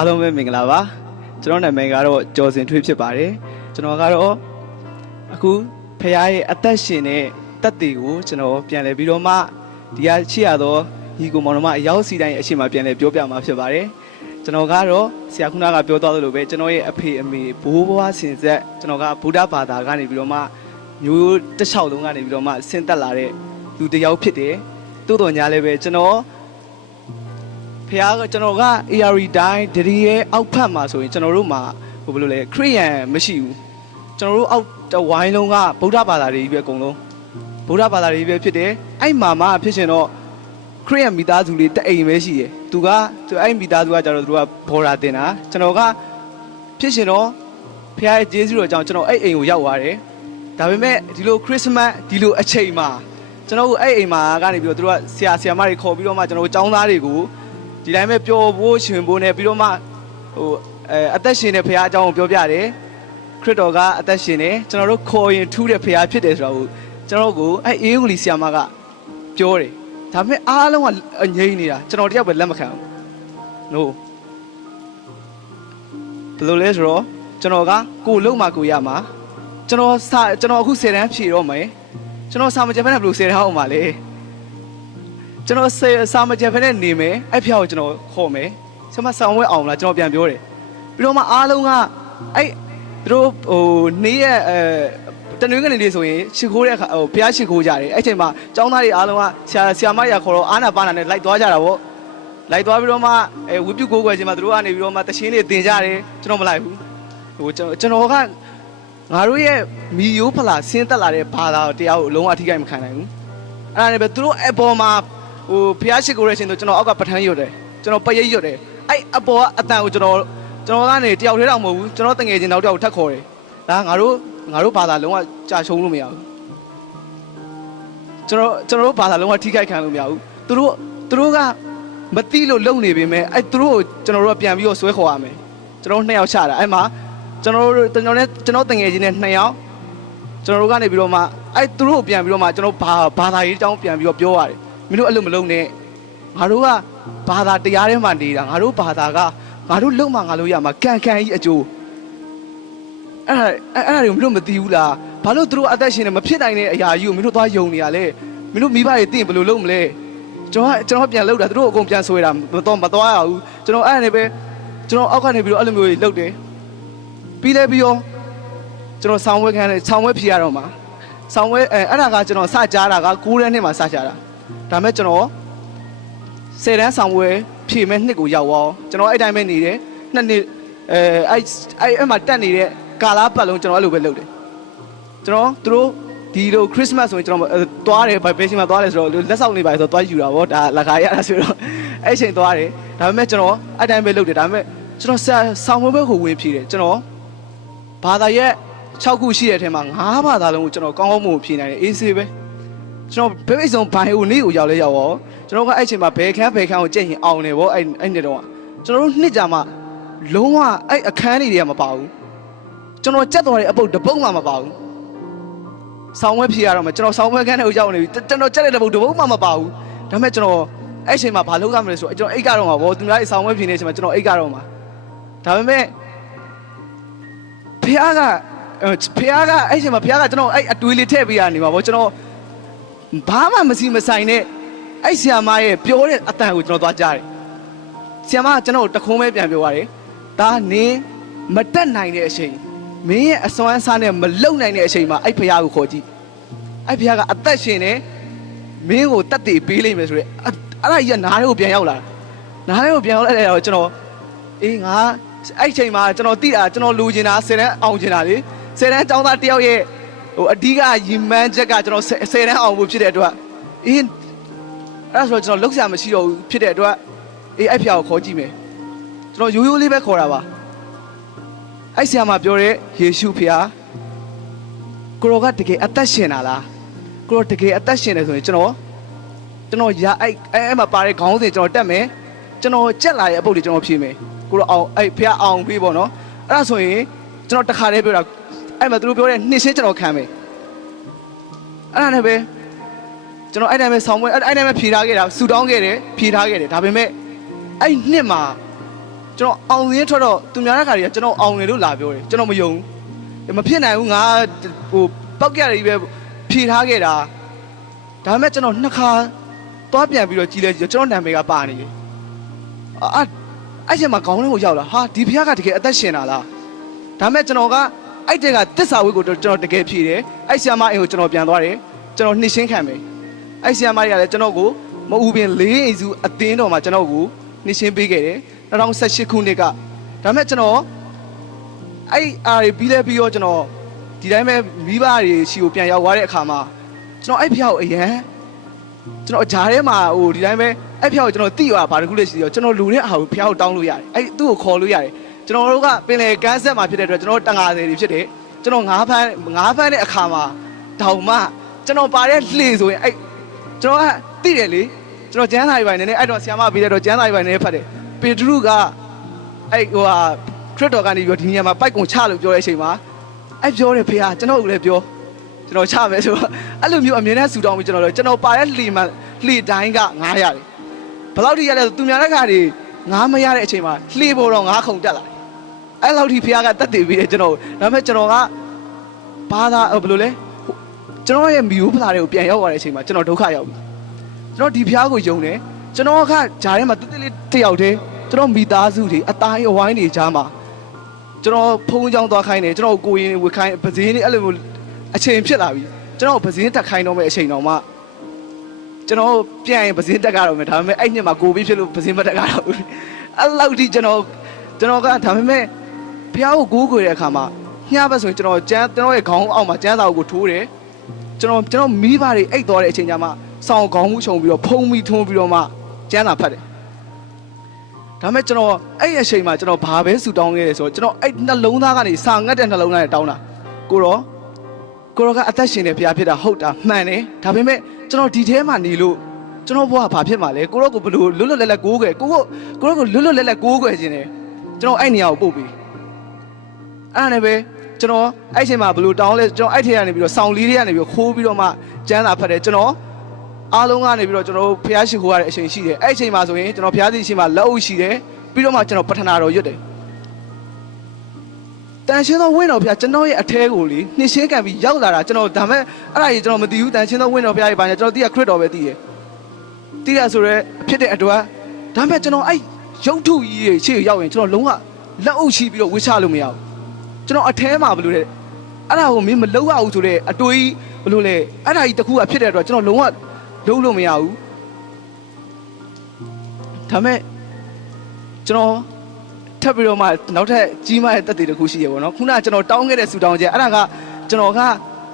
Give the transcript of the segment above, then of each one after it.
အားလုံးပဲမင်္ဂလာပါကျွန်တော်နာမည်ကတော့ကျော်စင်ထွေးဖြစ်ပါတယ်ကျွန်တော်ကတော့အခုဖခင်ရဲ့အသက်ရှင်တဲ့တက်တွေကိုကျွန်တော်ပြန်လဲပြီးတော့မှဒီကရှိရတော့ညီကိုမောင်နှမအရောက်စီတိုင်းအရှိမပြန်လဲပြောပြမှာဖြစ်ပါတယ်ကျွန်တော်ကတော့ဆရာခုနကပြောသွားသလိုပဲကျွန်တော်ရဲ့အဖေအမေဘိုးဘွားဆင်ဆက်ကျွန်တော်ကဗုဒ္ဓဘာသာကနေပြီးတော့မှမျိုးတစ်လျှောက်လုံးကနေပြီးတော့မှဆင်းသက်လာတဲ့လူတစ်ယောက်ဖြစ်တယ်တိုးတော်ညာလည်းပဲကျွန်တော်ဖခင်ကကျွန်တော်က AR တိုင်းဒရီရဲ့အောက်ဖက်မှာဆိုရင်ကျွန်တော်တို့မှာဘယ်လိုလဲခရိယန်မရှိဘူးကျွန်တော်တို့အောက်တဝိုင်းလုံးကဗုဒ္ဓဘာသာတွေကြီးပဲအကုန်လုံးဗုဒ္ဓဘာသာတွေပဲဖြစ်တယ်အဲ့မှာမှဖြစ်ရှင်တော့ခရိယန်မိသားစုလေးတအိမ်ပဲရှိတယ်သူအဲ့မိသားစုကကျတော့သူကဘော်ရာတင်တာကျွန်တော်ကဖြစ်ရှင်တော့ဖခင်ရဲ့ကျေးဇူးတော်ကြောင့်ကျွန်တော်အဲ့အိမ်ကိုရောက်သွားတယ်ဒါပေမဲ့ဒီလိုခရစ်စမတ်ဒီလိုအချိန်မှာကျွန်တော်အဲ့အိမ်မှာကနေပြီးတော့သူတို့ကဆရာမတွေခေါ်ပြီးတော့မှကျွန်တော်ကျောင်းသားတွေကိုဒီတိုင်းပဲပျော်ဖို့ရှင်ဖို့နဲ့ပြီးတော့မှအသက်ရှင်တဲ့ဖခင်အကြောင်းကိုပြောပြတယ်ခရစ်တော်ကအသက်ရှင်တယ်ကျွန်တော်တို့ခေါ်ရင်ထူးတဲ့ဖခင်ဖြစ်တယ်ဆိုတော့ကျွန်တော်ကိုအဲ့အေးဦးလီဆရာမကပြောတယ်ဒါပေမဲ့အားလုံးကငြိမ့်နေတာကျွန်တော်တယောက်ပဲလက်မခံဘူး no ဘယ်လိုလဲဆိုတော့ကျွန်တော်ကကိုလုံးမှာကိုရမှာကျွန်တော်အခု10တန်းဖြည့်တော့မယ်ကျွန်တော်စာမကျက်ဖက်နဲ့ဘယ်လို10တန်းအောင်ပါလဲကျွန်တော်စာမကျက်ဖက်နဲ့နေမယ်အဲ့ဖျောက်ကိုကျွန်တော်ခေါ်မယ်ဆရာမဆောင်ဝဲအောင်လားကျွန်တော်ပြန်ပြောတယ်ပြီးတော့မှအားလုံးကအဲ့သူတို့နေ့ရက်တနင်္ဂနွေနေ့ဆိုရင်ရှ िख ိုးတဲ့အခါဘုရားရှ िख ိုးကြတယ်အဲ့ချိန်မှာကျောင်းသားတွေအားလုံးကဆရာမရခေါ်တော့အာနာပါနာနဲ့လိုက်သွားကြတာပေါ့လိုက်သွားပြီးတော့မှဝိပုကိုးကွယ်ခြင်းမှာသူတို့ကနေပြီးတော့မှတခြင်းတွေတင်ကြတယ်ကျွန်တော်မလိုက်ဘူးကျွန်တော်ကငါတို့ရဲ့မီယိုးဖလာဆင်းသက်လာတဲ့ဘာသာတရားကိုအလုံးဝအထိကိမခံနိုင်ဘူးအဲ့ဒါနဲ့ပဲသူတို့အပေါ်မှာဘုရားရှိခိုးရခြင်းဆိုကျွန်တော်အောက်ကပထမ်းရွတ်တယ်ကျွန်တော်ပရိတ်ရွတ်တယ်အဲ့အပေါ်ကအတန်ကိုကျွန်တော်ကနေတယောက်တည်းတော့မဟုတ်ဘူးကျွန်တော်တငယ်ချင်းနောက်တစ်ယောက်ထပ်ခေါ်တယ်ဒါငါတို့ဘာသာလုံးဝကြာရှုံးလို့မရဘူးကျွန်တော်ဘာသာလုံးဝထိခိုက်ခံလို့မရဘူးသူတို့ကမတိလို့လုံနေပေမဲ့အဲ့သူတို့ကိုကျွန်တော်တို့ပြန်ပြီးတော့ဆွဲခေါ်ရမယ်ကျွန်တော်2ယောက်ချတာအဲ့မှာကျွန်တော်တငယ်ချင်းနဲ့2ယောက်ကျွန်တော်တို့ကနေပြီးတော့မှအဲ့သူတို့ကိုပြန်ပြီးတော့မှကျွန်တော်ဘာသာရေးအကြောင်းပြန်ပြီးတော့ပြောရတယ်မင်းတို့အဲ့လိုမလုပ်နဲ့ငါတို့ကဘာသာတရားထဲမှာနေတာငါတို့ဘာသာကငါတို့လုံမှငါလို့ရမှာကန်ကြီးအကျိုးအဲ့ဒါတွေမင်းတို့မသိဘူးလားဘာလို့သူတို့အသက်ရှင်နေမဖြစ်နိုင်တဲ့အရာကြီးကိုမင်းတို့သွားယုံနေရလဲမင်းတို့မိဘတွေသိရင်ဘယ်လိုလုပ်မလဲကျွန်တော်ပြန်လှုပ်တာသူတို့အကုန်ပြန်ဆွဲတာမသွားရဘူးကျွန်တော်အဲ့ဒါနဲ့ပဲကျွန်တော်အောက်ကနေပြီးတော့အဲ့လိုမျိုးလှုပ်တယ်ပြီးလဲပြီးရောကျွန်တော်ဆောင်းဝဲဖြေရတော့မှာဆောင်းဝဲအဲ့ဒါကကျွန်တော်စကြားတာက9တန်းနှစ်မှာစကြတာဒါမဲ့ကျွန်တော်10တန်းဆောင်းဝဲဖြေမဲ့နှစ်ကိုရောက်သွားကျွန်တော်အဲ့တိုင်းပဲနေတယ်2နှစ်အဲ့မှာတက်နေတဲ့ကာလာပတ်လုံးကျွန်တော်အဲ့လိုပဲလုပ်တယ်ကျွန်တော်သူတို့ဒီလိုခရစ်မတ်ဆိုရင်ကျွန်တော်သွားတယ်ဘယ်ရှင်မှာသွားတယ်ဆိုတော့လက်ဆောင်နေပါဆိုတော့သွားယူတာဗောဒါလက်ခါရတာဆိုတော့အဲ့ချိန်သွားတယ်ဒါပေမဲ့ကျွန်တော်အဲ့တိုင်းပဲလုပ်တယ်ဒါပေမဲ့ကျွန်တော်ဆောင်းဝဲကိုဝင်ဖြေတယ်ကျွန်တော်ဘာသာရဲ့6ခုရှိတဲ့အထဲမှာ9ဘာသာလုံးကိုကျွန်တော်ကောင်းကောင်းမွန်ဖြေနိုင်တယ်အေးဆေးပဲကျွန်တော်ဘယ်စုံဘိုင်ကိုနေ့ကိုရောက်လဲရောက်ရောကျွန်တော်ကအဲ့ချိန်မှာဘယ်ခန်းကိုကြက်ရင်အောင်တယ်ဗောအဲ့နှစ်တော့ကျွန်တော်တို့နှစ်ကြာမှလုံးဝအဲ့အခန်းတွေကမပါဘူးကျွန်တော်ကြက်တော်တဲ့အပုတ်တပုတ်မှမပါဘူးဆောင်းဝဲဖြေရတော့မှကျွန်တော်ဆောင်းဝဲခန်းထဲကိုရောက်နေပြီကျွန်တော်ကြက်တဲ့တပုတ်တပုတ်မှမပါဘူးဒါပေမဲ့ကျွန်တော်အဲ့ချိန်မှာဘာလုပ်ရမလဲဆိုတော့ကျွန်တော်အိတ်ကတော့မှာဗောသူများဆောင်းဝဲဖြေနေချိန်မှာကျွန်တော်အိတ်ကတော့မှာဒါပေမဲ့ဖះကအဲ့ချိန်မှာဖះကကျွန်တော်အဲ့အတွေးလေးထည့်ပေးရနေမှာဗောကျွန်တော်ဘာမှမစီမဆိုင်နဲ့အဲ့ဆရာမရဲ့ပြောတဲ့အတန်ကိုကျွန်တော်သွားကြားတယ်ဆရာမကကျွန်တော်တခုံးပဲပြန်ပြောရတယ်ဒါနင်းမတက်နိုင်တဲ့အချိန်မင်းရဲ့အစွမ်းစားနဲ့မလုံနိုင်တဲ့အချိန်မှာအဲ့ဖះကိုခေါ်ကြည့်အဲ့ဖះကအသက်ရှင်နေမင်းကိုတက်တည်ပေးလိမ့်မယ်ဆိုရဲအဲ့ဒါကြီးကနားထဲကိုပြန်ရောက်လာနားထဲကိုပြန်ရောက်လာတဲ့တော့ကျွန်တော်အေးငါအဲ့ချိန်မှာကျွန်တော်တိတာကျွန်တော်လူချင်တာ10တန်းအောင်ချင်တာလေ10တန်းចောင်းသားတယောက်ရဲ့အဓိကရီမန်းချက်ကကျွန်တော်10တန်းအောင်ဖို့ဖြစ်တဲ့အတွက်အေးအဲ့ဆိုကျွန်တော်လောက်ဆရာမရှိတော့ဘူးဖြစ်တဲ့အတွက်အေးအဲ့ဖျားကိုခေါ်ကြည့်မယ်ကျွန်တော်ရိုးရိုးလေးပဲခေါ်တာပါအဲ့ဆရာမပြောတဲ့ယေရှုဖျားကိုရောကတကယ်အသက်ရှင်တာလားကိုရောတကယ်အသက်ရှင်တယ်ဆိုရင်ကျွန်တော်ရအဲ့မှာပါတဲ့ခေါင်းစဉ်ကျွန်တော်တက်မယ်ကျွန်တော်ကြက်လာရဲ့အပုတ်တွေကျွန်တော်ဖြေမယ်ကိုရောအောင်အဲ့ဖျားအောင်ပြီးပေါ့နော်အဲ့ဒါဆိုရင်ကျွန်တော်တခါတည်းပြောတာအဲ့မှာသူတို့ပြောတဲ့နှစ်ရှင်းကျွန်တော်ခံမယ်အဲ့ဒါနဲ့ပဲကျွန်တော်အဲ့တိုင်းပဲဆောင်းပွဲအဲ့တိုင်းပဲဖြေထားခဲ့တာဆူတောင်းခဲ့တယ်ဖြေထားခဲ့တယ်ဒါပေမဲ့အဲ့နှစ်မှာ ကျွန်တော်အောင်ရင်းထွက်တော့သူများတဲ့ခါတွေကကျွန်တော်အောင်တယ်လို့လာပြောတယ်ကျွန်တော်မယုံဘူးမဖြစ်နိုင်ဘူးငါဟိုပောက်ကြရည်ပဲဖြေထားခဲ့တာဒါပေမဲ့ကျွန်တော်နှစ်ခါသွားပြန်ပြီးတော့ကြည်လဲကျွန်တော်နာမည်ကပါနေတယ်အဲ့ချိန်မှာခေါင်းထဲကိုရောက်လာဟာဒီဖះကတကယ်အသက်ရှင်တာလားဒါပေမဲ့ကျွန်တော်ကအဲ့တဲ့ကတစ္ဆာဝိကိုကျွန်တော်တကယ်ဖြေတယ်အဲ့ဆီယမအိမ်ကိုကျွန်တော်ပြန်သွားတယ်ကျွန်တော်နှိရှင်းခံမယ်အဲ့ဆီယမတွေကလည်းကျွန်တော်ကိုမအူပင်၄အိမ်စုအသင်းတော်မှာကျွန်တော်ကိုနှိရှင်းပေးခဲ့တယ်2018ခုနှစ်ကဒါပေမဲ့ကျွန်တော်အဲ့အားပြီးလဲပြီးတော့ကျွန်တော်ဒီတိုင်းပဲမိဘတွေရှိကိုပြန်ရောက်သွားတဲ့အခါမှာကျွန်တော်အဲ့ဖះကိုအရန်ကျွန်တော်ဂျားထဲမှာဟိုဒီတိုင်းပဲအဲ့ဖះကိုကျွန်တော်သိရပါဘာတခုလဲရှိရောကျွန်တော်လူတဲ့အားကိုဖះကိုတောင်းလို့ရတယ်အဲ့သူ့ကိုခေါ်လို့ရတယ်ကျွန်တော်တို့ကပင်လေကန်းဆက်မှာဖြစ်တဲ့အတွက်ကျွန်တော်တန်ငါတွေဖြစ်တယ်ကျွန်တော်ငါးဖမ်းတဲ့အခါမှာတောင်မှကျွန်တော်ပါတဲ့လှေဆိုရင်အဲ့ကျွန်တော်ကသိတယ်လေကျွန်တော်ကျန်းစာရေးပိုင်းနေအဲ့တော့ဆရာမပြီးတဲ့တော့ကျန်းစာရေးပိုင်းနေဖတ်တယ်ပေတရုကအဲ့ဟိုဟာခရစ်တော်ကနေပြီးဒီနေရာမှာပိုက်ကုံချလို့ပြောတဲ့အချိန်မှာအဲ့ပြောတယ်ဖေဟာကျွန်တော်ကလည်းပြောကျွန်တော်ချမယ်ဆိုတော့အဲ့လိုမျိုးအမြင်နဲ့ဆူတောင်းပြီးကျွန်တော်ပါတဲ့လှေမှာလှေတိုင်းက900ရတယ်ဘယ်လောက်ထိရလဲဆိုသူများတဲ့ခါတွေ9မရတဲ့အချိန်မှာလှေပေါ်တော့9ခုံတက်လာအဲ့လောက်ထိဖေဟာကတက်တည်ပြီးတယ်ကျွန်တော်ဒါပေမဲ့ကျွန်တော်ကဘာသာဘယ်လိုလဲကျွန်တော်ရဲ့မျိုးဖလာတွေကိုပြန်ရောက်သွားတဲ့အချိန်မှာကျွန်တော်ဒုက္ခရောက်ပြီကျွန်တော်ဒီဖျားကိုယုံတယ်ကျွန်တော်ကဂျာထဲမှာတိတိလေးတယောက်တည်းကျွန်တော်မိသားစုတွေအတိုင်းအဝိုင်းတွေကြားမှာကျွန်တော်ဖုန်းကြောင်းသွားခိုင်းတယ်ကျွန်တော်ကိုရင်ဝခိုင်းပဇင်းလေးအဲ့လိုမျိုးအချိန်ဖြစ်လာပြီကျွန်တော်ပဇင်းတက်ခိုင်းတော့မဲ့အချိန်တော့မှကျွန်တော်ပြန်ရင်ပဇင်းတက်ကြတော့မယ်ဒါပေမဲ့အဲ့ညမှာကိုပြီးဖြစ်လို့ပဇင်းမတက်ကြတော့ဘူးအဲ့လောက်ထိကျွန်တော်ကဒါပေမဲ့ဖျားကိုကိုးကွယ်တဲ့အခါမှာညဘက်ဆိုရင်ကျွန်တော်ရဲ့ခေါင်းအောက်မှာကျန်းစာကိုထိုးတယ်ကျွန်တော်မိဘတွေအိတ်သွားတဲ့အချိန်ကျမှဆောင်းခေါင်းမှုခြုံပြီးတော့ဖုံးပြီးထွန်းပြီးတော့မှကျန်းစာဖတ်တယ်ဒါပေမဲ့ကျွန်တော်အဲ့အချိန်မှာကျွန်တော်ဘာပဲဆူတောင်းခဲ့လဲဆိုတော့ကျွန်တော်အဲ့နှလုံးသားကနေစာငတ်တဲ့နှလုံးသားနဲ့တောင်းတာကိုရောကအသက်ရှင်နေဖျားဖြစ်တာဟုတ်တာမှန်တယ်ဒါပေမဲ့ကျွန်တော်ဒီထဲမှာနေလို့ကျွန်တော်ဘဝဘာဖြစ်မှာလဲကိုရောကိုဘလို့လွတ်လွတ်လပ်လပ်ကိုးကွယ်ကိုရောကိုလွတ်လွတ်လပ်လပ်ကိုးကွယ်ခြင်းတယ်ကျွန်တော်အဲ့နေရာကိုပို့ပြီးအဲ့ဒါနဲ့ပဲကျွန်တော်အဲ့ချိန်မှာဘလို့တောင်းလဲကျွန်တော်အဲ့ထဲကနေပြီးတော့ဆောင်းလေးတွေကနေပြီးတော့ခိုးပြီးတော့မှကျန်းစာဖတ်တယ်ကျွန်တော်အားလုံးကနေပြီးတော့ကျွန်တော်ဖျားရှိခိုးရတဲ့အချိန်ရှိတယ်အဲ့အချိန်မှာဆိုရင်ကျွန်တော်ဖျားစီရှိမှလက်အုပ်ရှိတယ်ပြီးတော့မှကျွန်တော်ပထနာတော်ရွတ်တယ်တန်ရှင်းသောဝင်းတော်ဖျားကျွန်တော်ရဲ့အထဲကိုလေနှိရှင်းကန်ပြီးရောက်လာတာကျွန်တော်ဒါမဲ့အဲ့ဒါကြီးကျွန်တော်မသိဘူးတန်ရှင်းသောဝင်းတော်ဖျားကြီးပါညာကျွန်တော်သိရခရစ်တော်ပဲသိတယ်သိရဆိုရဲဖြစ်တဲ့အတွက်ဒါမဲ့ကျွန်တော်အဲ့ရုပ်ထုကြီးရဲ့ရှေ့ရောက်ရင်ကျွန်တော်လုံးဝလက်အုပ်ရှိပြီးတော့ဝှချလို့မရဘူးကျွန်တော်အထဲမှာဘယ်လိုလဲအဲ့ဒါကိုမင်းမလုပ်ရဘူးဆိုတဲ့အတွေးဘယ်လိုလဲအဲ့ဒါကြီးတခုကဖြစ်တဲ့အတွက်ကျွန်တော်လုံးဝလုံးလို့မရဘူးဒါမဲ့ကျွန်တော်ထပ်ပြီးတော့မှနောက်ထပ်ကြီးမားတဲ့တက်တွေတခုရှိရပေါ့နော်ခုနကကျွန်တော်တောင်းခဲ့တဲ့ဆူတောင်းချက်အဲ့ဒါကကျွန်တော်က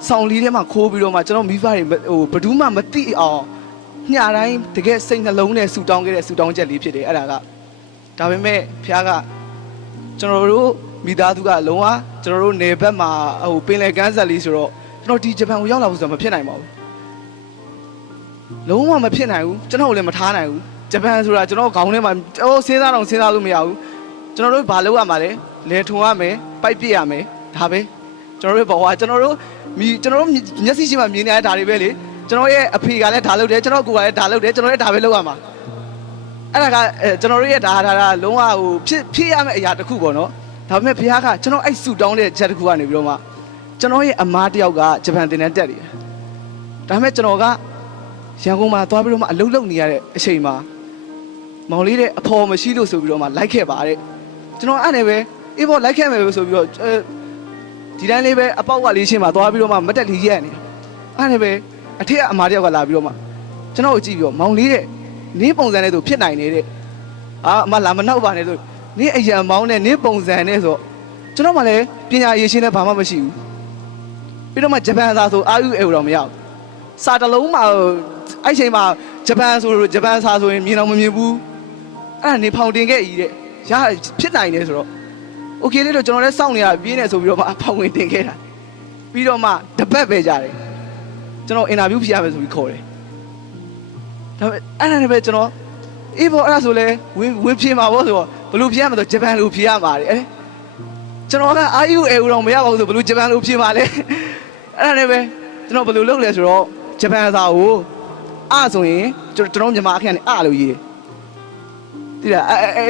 ဆောင်းလေးထဲမှာခိုးပြီးတော့မှကျွန်တော်မိဖတွေဟိုဘယ်သူမှမသိအောင်ညတိုင်းတကယ်စိတ်နှလုံးနဲ့ဆူတောင်းခဲ့တဲ့ဆူတောင်းချက်လေးဖြစ်တယ်အဲ့ဒါကဒါပေမဲ့ဖခင်ကကျွန်တော်တို့မိသားစုကလုံးဝကျွန်တော်တို့နေဘက်မှာဟိုပင်လယ်ကမ်းစပ်လေးဆိုတော့ကျွန်တော်ဒီဂျပန်ကိုရောက်လာဖို့ဆိုတော့မဖြစ်နိုင်ပါဘူးလုံးဝမဖြစ်နိုင်ဘူးကျွန်တော်လည်းမထားနိုင်ဘူးဂျပန်ဆိုတာကျွန်တော်ခေါင်းထဲမှာစဉ်းစားလို့မရဘူးကျွန်တော်တို့ဘာလုပ်ရမှာလဲလဲထုံရမယ်ပိုက်ပြစ်ရမယ်ဒါပဲကျွန်တော်တို့ဘောကကျွန်တော်တို့မျက်စိရှိမှမြင်နေတဲ့ဓာတ်တွေပဲလေကျွန်တော်ရဲ့အဖေကလည်းဓာတ်လုပ်တယ်ကျွန်တော်ကိုယ်ကလည်းဓာတ်လုပ်တယ်ကျွန်တော်လည်းဓာတ်ပဲလုပ်ရမှာအဲ့ဒါကကျွန်တော်တို့ရဲ့ဓာတ်လုံးဝဟိုဖြစ်ရမယ့်အရာတစ်ခုပေါ့နော်ဒါပေမဲ့ဘုရားကကျွန်တော်အဲ့ဆူတောင်းတဲ့ချက်တစ်ခုကနေပြီးတော့မှကျွန်တော်ရဲ့အမားတစ်ယောက်ကဂျပန်တင်တဲ့တက်တယ်ဒါပေမဲ့ကျွန်တော်ကရန်ကုန်မှာသွားပြီးတော့မှအလုပ်လုပ်နေရတဲ့အချိန်မှာမောင်လေးတဲ့အဖော်မရှိလို့ဆိုပြီးတော့မှလိုက်ခဲ့ပါတဲ့ကျွန်တော်အဲ့နဲ့ပဲအေးပေါ့လိုက်ခဲ့မယ်ပဲဆိုပြီးတော့ဒီတိုင်းလေးပဲအပေါက်ကလေးချင်းမှာသွားပြီးတော့မှမတက်လီရက်နေတာအဲ့နဲ့ပဲအထက်ကအမားတစ်ယောက်ကလာပြီးတော့မှကျွန်တော်ကိုကြည့်ပြီးတော့မောင်လေးတဲ့နင်းပုံစံနဲ့ဆိုဖြစ်နိုင်နေတဲ့အမလာမနောက်ပါနဲ့ဆိုနင်းအရံမောင်းနဲ့နင်းပုံစံနဲ့ဆိုကျွန်တော်မှလည်းပညာရေးရှင်းနဲ့ဘာမှမရှိဘူးပြီးတော့မှဂျပန်စာဆိုအာယူအေတော့မရဘူးစာတလုံးမှာအဲ့ချိန်မှာဂျပန်စာဆိုရင်မြင်တော့မမြင်ဘူးအဲ့ဒါနေဖောင်တင်ခဲ့ကြီးတဲ့ရဖြစ်နိုင်တယ်ဆိုတော့โอเคလေးတော့ကျွန်တော်လည်းစောင့်နေရပြင်းနေဆိုပြီးတော့မှဖောင်ဝင်တင်ခဲ့တာပြီးတော့မှတပတ်ပဲကြတယ်ကျွန်တော်အင်တာဗျူးဖြေရမယ်ဆိုပြီးခေါ်တယ်ဒါပေမဲ့အဲ့ဒါနဲ့ပဲကျွန်တော်အေးပေါ့အဲ့ဒါဆိုလဲဝင်ဖြေမှာပေါ့ဆိုတော့ဘလို့ဖြေရမှာဆိုဂျပန်လိုဖြေရမှာတဲ့ကျွန်တော်ကအာယူအေတော့မရပါဘူးဆိုဘလို့ဂျပန်လိုဖြေမှာလဲအဲ့ဒါနဲ့ပဲကျွန်တော်ဘလို့လုပ်လဲဆိုတော့ဂျပန်စာကိုအဆိုရင်ကျွန်တော်မြန်မာအခန်းနဲ့အလို့ရေးတယ် တိလာ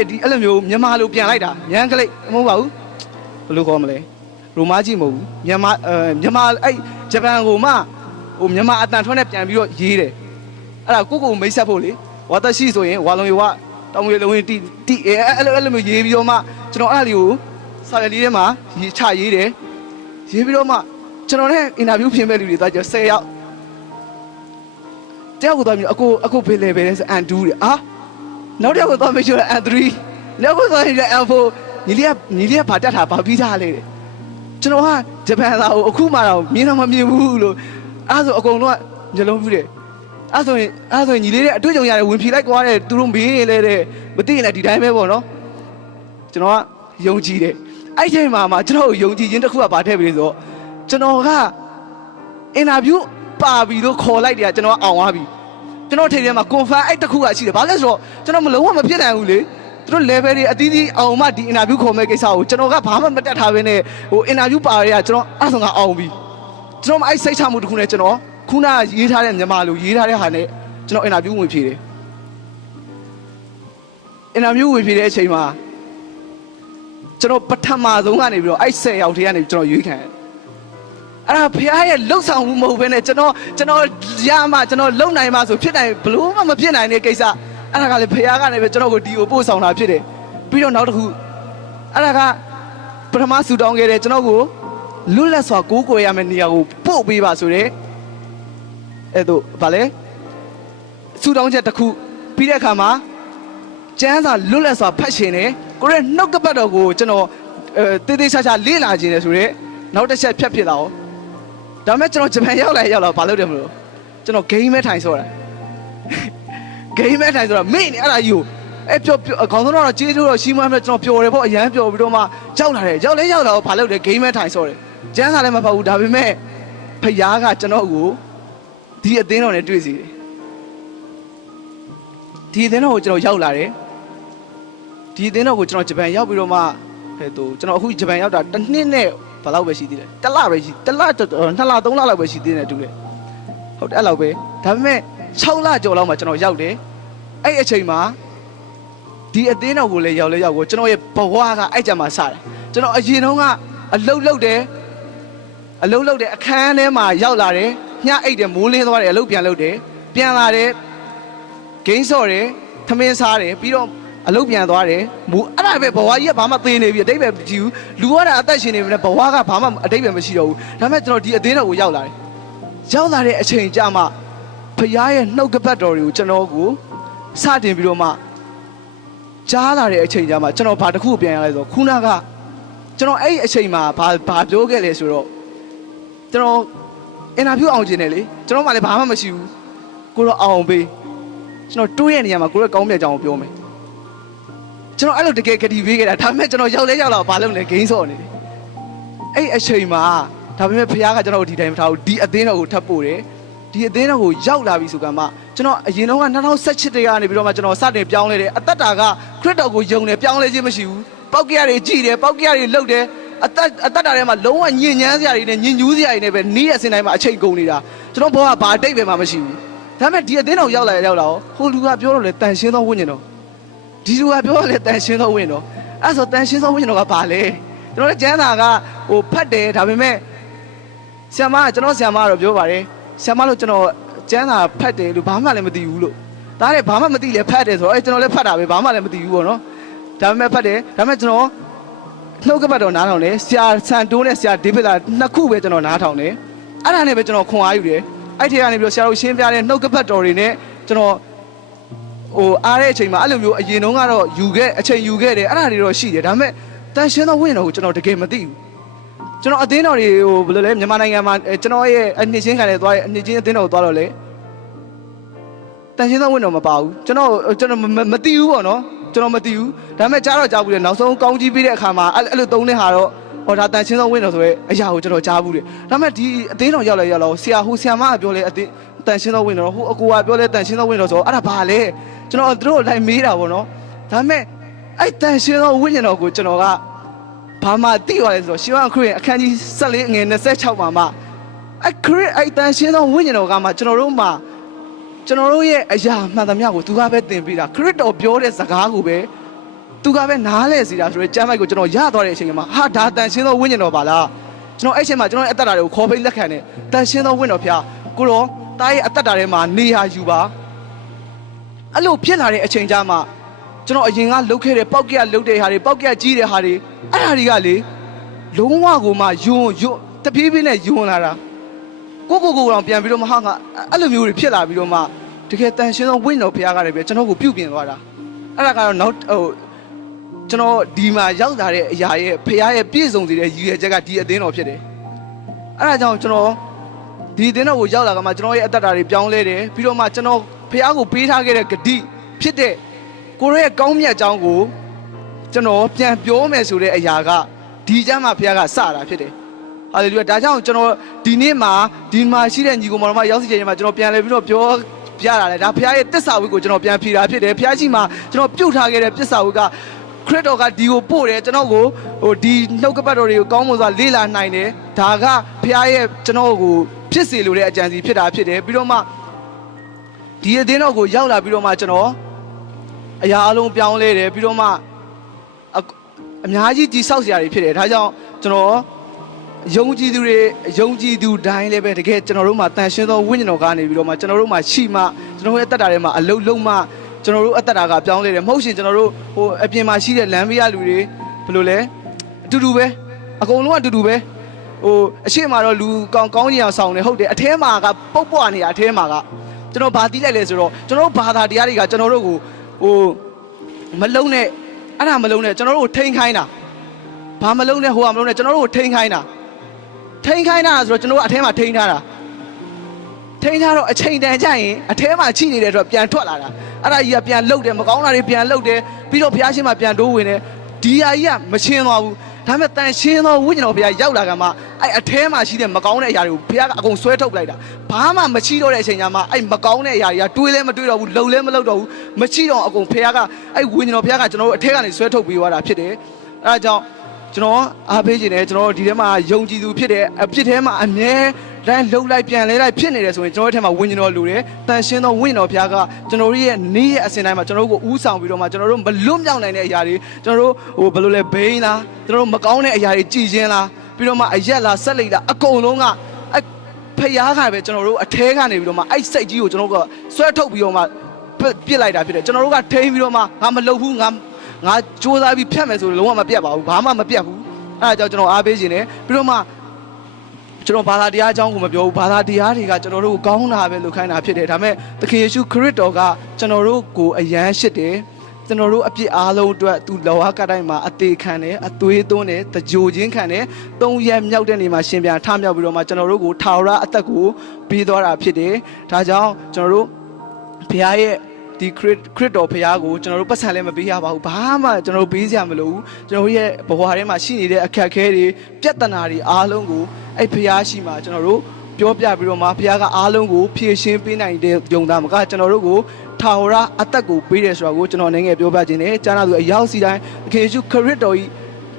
းဒီအဲ့လိုမျိုးမြန်မာလိုပြန်လိုက်တာညံကလေးမဟုတ်ပါဘူးဘယ်လိုခေါ်မလဲရိုမားကြီးမဟုတ်ဘူးမြန်မာအဲ့ဂျပန်ကိုမှဟိုမြန်မာအတန်ထွက်နဲ့ပြန်ပြီးတော့ရေးတယ်အဲ့ဒါကိုမိတ်ဆက်ဖို့လေဝါတရှိဆိုရင်ဝါလုံရွာတောင်ငွေလုံးဝင်တီအဲ့လိုမျိုးရေးပြီးတော့မှကျွန်တော်အဲ့ဒါလေးကိုစာရွက်လေးထဲမှာချရေးတယ်ရေးပြီးတော့မှကျွန်တော်နဲ့အင်တာဗျူးပြင်မဲ့လူတွေသွားကြ10ယောက်တယောက်ကိုသွားပြီးအခုဖေးလေပဲဆိုအန်2တဲ့နောက်တစ်ယောက်ကိုသွားပြီးဆိုအန်3နောက်ကိုသွားပြီးအန်4ညီလေးကဘာတက်တာဘာပြီးသားလဲတဲ့ကျွန်တော်ကဂျပန်သားကိုအခုမှတော့မြင်တော့မမြင်ဘူးလို့အဲ့ဆိုအကုန်လုံးကညလုံးပြူးတယ်အဲ့ဆိုရင်ညီလေးတွေအတွေ့အကြုံရတယ်ဝင်ဖြေလိုက်သွားတယ်သူတို့မေးနေလဲတဲ့မသိရင်လည်းဒီတိုင်းပဲပေါ့နော်ကျွန်တော်ကယုံကြည်တယ်အဲ့ချိန်မှာကျွန်တော်ကိုယုံကြည်ခြင်းတစ်ခုကဘာထည့်ပြီဆိုတော့ကျွန်တော်ကအင်တာဗျူးပါပြီလို့ခေါ်လိုက်တယ်ကျွန်တော်အောင်သွားပြီကျွန်တော်ထိပ်ထဲမှာ confirm အဲ့တစ်ခုကရှိတယ်ဘာလဲဆိုတော့ကျွန်တော်မလုံးဝမဖြစ်နိုင်ဘူးလေသူတို့ level တွေအသီးသီးအောင်မှဒီ interview ခေါ်မဲ့ကိစ္စကိုကျွန်တော်ကဘာမှမတက်ထားဘဲနဲ့ဟို interview ပါရကျွန်တော်အဲ့ဆိုကအောင်ပြီကျွန်တော်အဲ့စိတ်ချမှုတစ်ခုနဲ့ကျွန်တော်ခုနရေးထားတဲ့မြန်မာလိုရေးထားတဲ့ဟာနဲ့ကျွန်တော် interview ဝင်ဖြေတယ် interview ဝင်ဖြေတဲ့အချိန်မှာကျွန်တော်ပထမဆုံးကနေပြီးတော့အဲ့10ယောက်ထဲကနေကျွန်တော်ရွေးခံတယ်အဲ့ဒါဖခင်ရဲ့လှုပ်ဆောင်မှုမဟုတ်ဘဲနဲ့ကျွန်တော်ရမှကျွန်တော်လုံနိုင်မှဆိုဖြစ်နိုင်ဘလို့မှမဖြစ်နိုင်တဲ့ကိစ္စအဲ့ဒါကလည်းဖခင်ကနေပဲကျွန်တော်ကိုဒီကိုပို့ဆောင်တာဖြစ်တယ်ပြီးတော့နောက်တစ်ခုအဲ့ဒါကပထမဆူတောင်းခဲ့တယ်ကျွန်တော်ကိုလွတ်လပ်စွာကိုးကွယ်ရမယ့်နေရာကိုပို့ပေးပါဆိုတဲ့အဲ့တို့ဗာလဲဆူတောင်းချက်တစ်ခုပြီးတဲ့အခါမှာကျမ်းစာလွတ်လပ်စွာဖတ်ရှင်တယ်ကိုရဲ့နှုတ်ကပတ်တော်ကိုကျွန်တော်တေးသေးချာချာလေ့လာခြင်းတယ်ဆိုတဲ့နောက်တစ်ချက်ဖြတ်ဖြစ်လာအောင်ဒါပေမဲ့ကျွန်တော်ဂျပန်ရောက်လာဘာလုပ်တယ်မလို့ကျွန်တော် game မဲထိုင်ဆိုတာ game မဲထိုင်ဆိုတာမိနေအဲ့ဒါကြီးကိုအဲ့ပျော်အကောင်ဆုံးတော့ကျေးဇူးတော့ရှိမှန်းကျွန်တော်ပျော်တယ်ပေါ့အရန်ပျော်ပြီးတော့မှရောက်လာတယ်ရောက်လာတော့ဘာလုပ်တယ် game မဲထိုင်ဆိုတယ်ကျန်းစာလည်းမဖတ်ဘူးဒါပေမဲ့ဖယားကကျွန်တော်ကိုဒီအသင်းတော်နဲ့တွေ့စီတယ်ဒီအသင်းတော်ကိုကျွန်တော်ရောက်လာတယ်ဒီအသင်းတော်ကိုကျွန်တော်ဂျပန်ရောက်ပြီးတော့မှကျွန်တော်အခုဂျပန်ရောက်တာတစ်နှစ်နဲ့ဘယ်လောက်ပဲရှိသေးတယ်တစ်လပဲရှိတစ်လ2လ3လလောက်ပဲရှိသေးတယ်တူတယ်ဟုတ်တယ်အဲ့လောက်ပဲဒါပေမဲ့6လကျော်လောက်မှကျွန်တော်ရောက်တယ်အဲ့အချိန်မှာဒီအသင်းတော်ကိုလည်းရောက်ကိုကျွန်တော်ရဲ့ဘဝကအဲ့ကြမှာစတယ်ကျွန်တော်အရင်တုန်းကအလုတ်လုတ်တယ်အခန်းထဲမှာရောက်လာတယ်ညအိတ်တယ်မိုးလင်းသွားတယ်အလုတ်ပြန်လုတ်တယ်ပြန်လာတယ်ဂိမ်းဆော့တယ်ထမင်းစားတယ်ပြီးတော့အလုတ်ပြန်သွားတယ်မိုးအဲ့ဒါပဲဘဝကြီးကဘာမှသိနေပြီအတိတ်ပဲမကြည့်ဘူးလူကအသက်ရှင်နေပြီနဲ့ဘဝကဘာမှအတိတ်ပဲမရှိတော့ဘူးဒါပေမဲ့ကျွန်တော်ဒီအသင်းတော်ကိုရောက်လာတဲ့အချိန်ကြမှာဖခင်ရဲ့နှုတ်ကပတ်တော်တွေကိုကျွန်တော်ကိုစတင်ပြီးတော့မှကြားလာတဲ့အချိန်ကြမှာကျွန်တော်ဘာတစ်ခုပြန်ရလဲဆိုခုနကကျွန်တော်အဲ့ဒီအချိန်မှာဘာပြောခဲ့လဲဆိုတော့ကျွန်တော်အင်တာဗျူးအောင်ကျင်တယ်လေကျွန်တော်မှလည်းဘာမှမရှိဘူးကိုတော့အောင်ပေးကျွန်တော်တွေးရနေရမှာကိုရဲ့ကောင်းမြတ်ကြောင်ပြောမယ်ကျွန်တော်အဲ့လိုတကယ်ကတိပေးခဲ့တာဒါပေမဲ့ကျွန်တော်ရောက်လာဘာလုပ်လဲဂိမ်းဆော့နေတယ်အဲ့အချိန်မှာဒါပေမဲ့ဖခင်ကကျွန်တော်ကိုဒီတိုင်းမထားဘူးဒီအသင်းတော်ကိုထပ်ပို့တယ်ဒီအသင်းတော်ကိုရောက်လာပြီဆိုကမှကျွန်တော်အရင်တော့က2017တည်းကနေပြီးတော့မှကျွန်တော်စတင်ပြောင်းလဲတယ်အသက်တာကခရစ်တော်ကိုယုံတယ်ပြောင်းလဲခြင်းမရှိဘူးပောက်ကြရတွေကြည်တယ်ပောက်ကြရတွေလှုပ်တယ်အသက်တာထဲမှာလုံးဝညဉ့်ညမ်းစရာတွေနဲ့ညဉ့်ညူးစရာတွေနဲ့ပဲနေ့ရက်စင်တိုင်းမှာအချိန်ကုန်နေတာကျွန်တော်ဘောကဘာအတိတ်ပဲမှမရှိဘူးဒါပေမဲ့ဒီအသင်းတော်ရောက်လာဟိုလူကပြောတော့လေတန်ရှင်းသောဝိညာဉ်တော်ဒီလူကပြောတော့လေတန်ရှင်းသောဝိညာဉ်တော်အဲ့ဆိုတန်ရှင်းသောဝိညာဉ်တော်ကဘာလဲကျွန်တော်လည်းကျမ်းစာကဟိုဖတ်တယ်ဒါပေမဲ့ဆရာမကကျွန်တော်ဆရာမကတော့ပြောပါတယ်ဆရာမလို့ကျွန်တော်ကျမ်းစာဖတ်တယ်လို့ဘာမှလည်းမသိဘူးလို့ဒါလည်းဘာမှမသိလဲဖတ်တယ်ဆိုတော့ကျွန်တော်လည်းဖတ်တာပဲဘာမှလည်းမသိဘူးပေါ့နော်ဒါပေမဲ့ဖတ်တယ်ဒါပေမဲ့ကျွန်တော်နှုတ်ကပတ်တော်နားထောင်တယ်ဆရာဆန်တိုးနဲ့ဆရာဒေးဗစ်လာနှစ်ခုပဲကျွန်တော်နားထောင်တယ်အဲ့ဒါနဲ့ပဲကျွန်တော်ခွန်အားယူတယ်အဲ့ထဲကနေပြီးတော့ဆရာတို့ရှင်းပြတဲ့နှုတ်ကပတ်တော်တွေနဲ့ကျွန်တော်ဟိုအားတဲ့အချိန်မှာအဲ့လိုမျိုးအရင်တုန်းကတော့အချိန်ယူခဲ့တယ်အဲ့ဒါတွေတော့ရှိတယ်ဒါပေမဲ့တန်ရှင်းသောဝိညာဉ်တော်ကိုကျွန်တော်တကယ်မသိဘူးကျွန်တော်အသင်းတော်တွေဟိုဘယ်လိုလဲမြန်မာနိုင်ငံမှာကျွန်တော်ရဲ့အနှစ်ချင်းခံတယ်သွားတယ်အနှစ်ချင်းအသင်းတော်ကိုသွားတော့လေတန်ရှင်းသောဝိညာဉ်တော်မပါဘူးကျွန်တော်မသိဘူးပေါ့နော်ကျွန်တော်မသိဘူးဒါပေမဲ့ကြားဘူးတယ်နောက်ဆုံးကောင်းကြီးပြီးတဲ့အခါမှာအဲ့လိုသုံးတဲ့ဟာတော့ဟောဒါတန်ရှင်းသောဝိညာဉ်တော်ဆိုရဲအရာကိုကျွန်တော်ကြားဘူးတယ်ဒါပေမဲ့ဒီအသင်းတော်ရောက်လာဆရာမကပြောလဲအသင်းတန်ရှင်းသောဝိညာဉ်တော်ဟိုအကူကပြောလဲတန်ရှင်းသောဝိညာဉ်တော်ဆိုအဲ့ဒါဘာလဲကျွန်တော်တို့လိုက်မေးတာပေါ့နော်ဒါပေမဲ့အဲ့တန်ရှင်းသောဝိညာဉ်တော်ကိုကျွန်တော်ကဘာမှသိရလဲဆိုတော့ရှင်ဝါခရစ်အခန်းကြီး14ငွေ26မှာမှအဲ့တန်ရှင်းသောဝိညာဉ်တော်ကမှကျွန်တော်တို့မှာ ကျွန်တော်တို့ရဲ့အရာမှန်သမျှကိုသူကပဲသင်ပေးတာခရစ်တော်ပြောတဲ့စကားကိုပဲသူကပဲနားလဲစီတာဆိုတော့ကျမ်းပိုက်ကိုကျွန်တော်ရသွားတဲ့အချိန်မှာဟာဒါတန်ရှင်းသောဝိညာဉ်တော်ပါလားကျွန်တော်အဲ့ချိန်မှာကျွန်တော်ရဲ့အသက်တာတွေကိုခေါ်ဖိတ်လက်ခံတယ်တန်ရှင်းသောဝိညာဉ်တော်ဖျားကိုတော့တားရဲ့အသက်တာထဲမှာနေရာယူပါအဲ့လိုဖြစ်လာတဲ့အချိန်ကြမှာကျွန်တော်အရင်ကလှုပ်ခဲ့တဲ့ပောက်ကရလှုပ်တဲ့ဟာတွေပောက်ကရကြီးတဲ့ဟာတွေအဲ့ဟာတွေကလေလုံးဝကိုမှယွန်းတပြေးပြေးနဲ့ယွန်းလာတာကိုတော့ပြန်ပြီးတော့မှဟာကအဲ့လိုမျိုးတွေဖြစ်လာပြီးတော့မှတကယ်တန်ရှင်းသောဝိညာဉ်တော်ဘုရားကလည်းပဲကျွန်တော်ကိုပြုပြင်သွားတာအဲ့ဒါကတော့နောက်ကျွန်တော်ဒီမှာရောက်လာတဲ့အရာရဲ့ဘုရားရဲ့ပြည့်စုံစေတဲ့ရည်ရွယ်ချက်ကဒီအသင်းတော်ဖြစ်တယ်အဲ့ဒါကြောင့်ကျွန်တော်ဒီအသင်းတော်ကိုရောက်လာကမှကျွန်တော်ရဲ့အသက်တာတွေပြောင်းလဲတယ်ပြီးတော့မှကျွန်တော်ဘုရားကိုပေးထားခဲ့တဲ့ဂတိဖြစ်တဲ့ကိုရဲ့ကောင်းမြတ်အကြောင်းကိုကျွန်တော်ပြန်ပြောမယ်ဆိုတဲ့အရာကဒီကျမ်းမှာဘုရားကစတာဖြစ်တယ်ဟာလေလုယာဒါကြောင့်ကျွန်တော်ဒီနေ့မှာဒီမှာရှိတဲ့ညီကိုမောင်မရောက်စီချိန်မှာကျွန်တော်ပြန်လဲပြီးတော့ပြောပြတာလေဒါဘုရားရဲ့တစ္ဆာဝိကိုကျွန်တော်ပြန်ဖြေတာဖြစ်တယ်ဘုရားရှိမှကျွန်တော်ပြုတ်ထားခဲ့တဲ့တစ္ဆာဝိကခရစ်တော်ကဒီကိုပို့တယ်ကျွန်တော်ကိုဒီနှုတ်ကပတ်တော်တွေကိုကောင်းမွန်စွာလေ့လာနိုင်တယ်ဒါကဘုရားရဲ့ကျွန်တော်ကိုဖြစ်စေလိုတဲ့အကြံစီဖြစ်တာဖြစ်တယ်ပြီးတော့မှဒီအသင်းတော်ကိုရောက်လာပြီးတော့မှကျွန်တော်အရာအလုံးပြောင်းလဲတယ်ပြီးတော့မှအများကြီးဒီဆောက်စရာတွေဖြစ်တယ်ဒါကြောင့်ကျွန်တော်ယုံကြည်သူတိုင်းလည်းပဲတကယ်ကျွန်တော်တို့မှာတန်ရှင်းသောဝိညာဉ်တော်ကနေပြီးတော့မှကျွန်တော်တို့မှာရှိမှကျွန်တော်တို့ရဲ့အသက်တာထဲမှာအလုံးလုံးမှကျွန်တော်တို့အသက်တာကပြောင်းလဲတယ်မဟုတ်ရှင်ကျွန်တော်တို့အပြင်မှာရှိတဲ့လမ်းဘေးရလူတွေဘယ်လိုလဲအတူတူပဲအကုန်လုံးအတူတူပဲအရှိမတော့လူကောင်းကြီးအောင်ဆောင်နေဟုတ်တယ်အထဲမှာကပုတ်ပွားနေတာအထဲမှာကကျွန်တော်ဘာသိလိုက်လဲဆိုတော့ကျွန်တော်တို့ဘာသာတရားတွေကကျွန်တော်တို့ကိုမလုံးနဲ့အဲ့ဒါမလုံးနဲ့ကျွန်တော်တို့ကိုထိန်းခိုင်းတာဘာမလုံးနဲ့ဟိုကမလုံးနဲ့ကျွန်တော်တို့ကိုထိန်းခိုင်းတာဆိုတော့ကျွန်တော်ကအထဲမှာထိန်းထားတာထိန်းထားတော့အချိန်တန်ကြရင်အထဲမှာချိနေတဲ့အတွက်ပြန်ထွက်လာတာအဲ့ဒါကြီးကပြန်လှုပ်တယ်မကောင်းတာတွေပြန်လှုပ်တယ်ပြီးတော့ဘုရားရှင်မှာပြန်တိုးဝင်တယ်ဒီဟာကြီးကမရှင်းသွားဘူးဒါပေမဲ့တန်ရှင်းသောဝိညာဉ်တော်ဘုရားရောက်လာကမှအဲ့အထဲမှာရှိတဲ့မကောင်းတဲ့အရာတွေကိုဘုရားကအကုန်ဆွဲထုတ်လိုက်တာဘာမှမချိတော့တဲ့အချိန်ညမှာအဲ့မကောင်းတဲ့အရာတွေကတွေးလဲမတွေးတော့ဘူးလှုပ်လဲမလှုပ်တော့ဘူးမချိတော့အကုန်ဘုရားကအဲ့ဝိညာဉ်တော်ဘုရားကကျွန်တော်တို့အထဲကနေဆွဲထုတ်ပေးသွားတာဖြစ်တယ်အဲ့ဒါကြောင့်ကျွန်တော်အားပေးခြင်းနဲ့ကျွန်တော်ဒီထဲမှာယုံကြည်သူဖြစ်တဲ့အဖြစ်ထဲမှာအမြဲတမ်းလှုပ်လိုက်ပြန်လဲလိုက်ဖြစ်နေတယ်ဆိုရင်ကျွန်တော်တို့ထဲမှာဝိညာဉ်တော်လူတယ်တန်ရှင်းသောဝိညာဉ်တော်ဘုရားကကျွန်တော်တို့ရဲ့နေ့ရဲ့အစဉ်တိုင်းမှာကျွန်တော်တို့ကိုဥဆောင်ပြီးတော့မှကျွန်တော်တို့မလွတ်မြောက်နိုင်တဲ့အရာတွေကျွန်တော်တို့ဘယ်လိုလဲဘိန်းလားကျွန်တော်တို့မကောင်းတဲ့အရာတွေကြည်ချင်းလားပြီးတော့မှအရက်လားဆက်လိတ်လားအကုန်လုံးကဖျားခါပဲကျွန်တော်တို့အထဲကနေပြီးတော့မှအဲ့စိတ်ကြီးကိုကျွန်တော်တို့ကဆွဲထုတ်ပြီးတော့မှပြစ်လိုက်တာဖြစ်တယ်ကျွန်တော်တို့ကထိန်းပြီးတော့မှငါမလုပ်ဘူးငါကြိုးစားပြီးဖြတ်မယ်ဆိုရင်လုံးဝမပြတ်ပါဘူးဘာမှမပြတ်ဘူးအဲ့ဒါကြောင့်ကျွန်တော်အားပေးခြင်းနဲ့ပြီးတော့မှကျွန်တော်ဘာသာတရားအကြောင်းကိုမပြောဘူးဘာသာတရားတွေကကျွန်တော်တို့ကိုကောင်းတာပဲလို့ခိုင်းတာဖြစ်တယ်ဒါပေမဲ့သခင်ယေရှုခရစ်တော်ကကျွန်တော်တို့ကိုအယမ်းရှိတယ်ကျွန်တော်တို့အပြစ်အားလုံးအတွက်သူလောကတိုင်းမှာအသေးခံတယ်အသွေးသွန်းတယ်တကြိုချင်းခံတယ်၃ရက်မြောက်တဲ့နေ့မှာရှင်ပြန်ထမြောက်ပြီးတော့မှကျွန်တော်တို့ကိုထာဝရအသက်ကိုပေးသွားတာဖြစ်တယ်ဒါကြောင့်ကျွန်တော်တို့ဘုရားရဲ့ဒီခရစ်တော်ဘုရားကိုကျွန်တော်တို့ပတ်စံလည်းမပေးရပါဘူးဘာမှကျွန်တော်တို့ပေးစရာမလိုဘူးကျွန်တော်ရဲ့ဘဝထဲမှာရှိနေတဲ့အခက်အခဲတွေပြဿနာတွေအားလုံးကိုအဲ့ဘုရားရှိမှကျွန်တော်တို့ပြောပြပြီးတော့မှဘုရားကအားလုံးကိုဖြည့်ရှင်းပေးနိုင်တဲ့ယုံသားမကကျွန်တော်တို့ကိုထာဝရအသက်ကိုပေးတယ်ဆိုတာကိုကျွန်တော်အနေနဲ့ပြောပြခြင်းနဲ့ကျမ်းစာသူအရောက်စီတိုင်းအခေရှုခရစ်တော်ဤ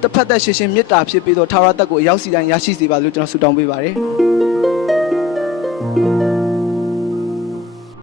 တစ်ဖက်သက်ရှင်ရှင်မေတ္တာဖြစ်ပြီးတော့ထာဝရအသက်ကိုအရောက်စီတိုင်းရရှိစေပါလို့ကျွန်တော်ဆုတောင်းပေးပါတယ်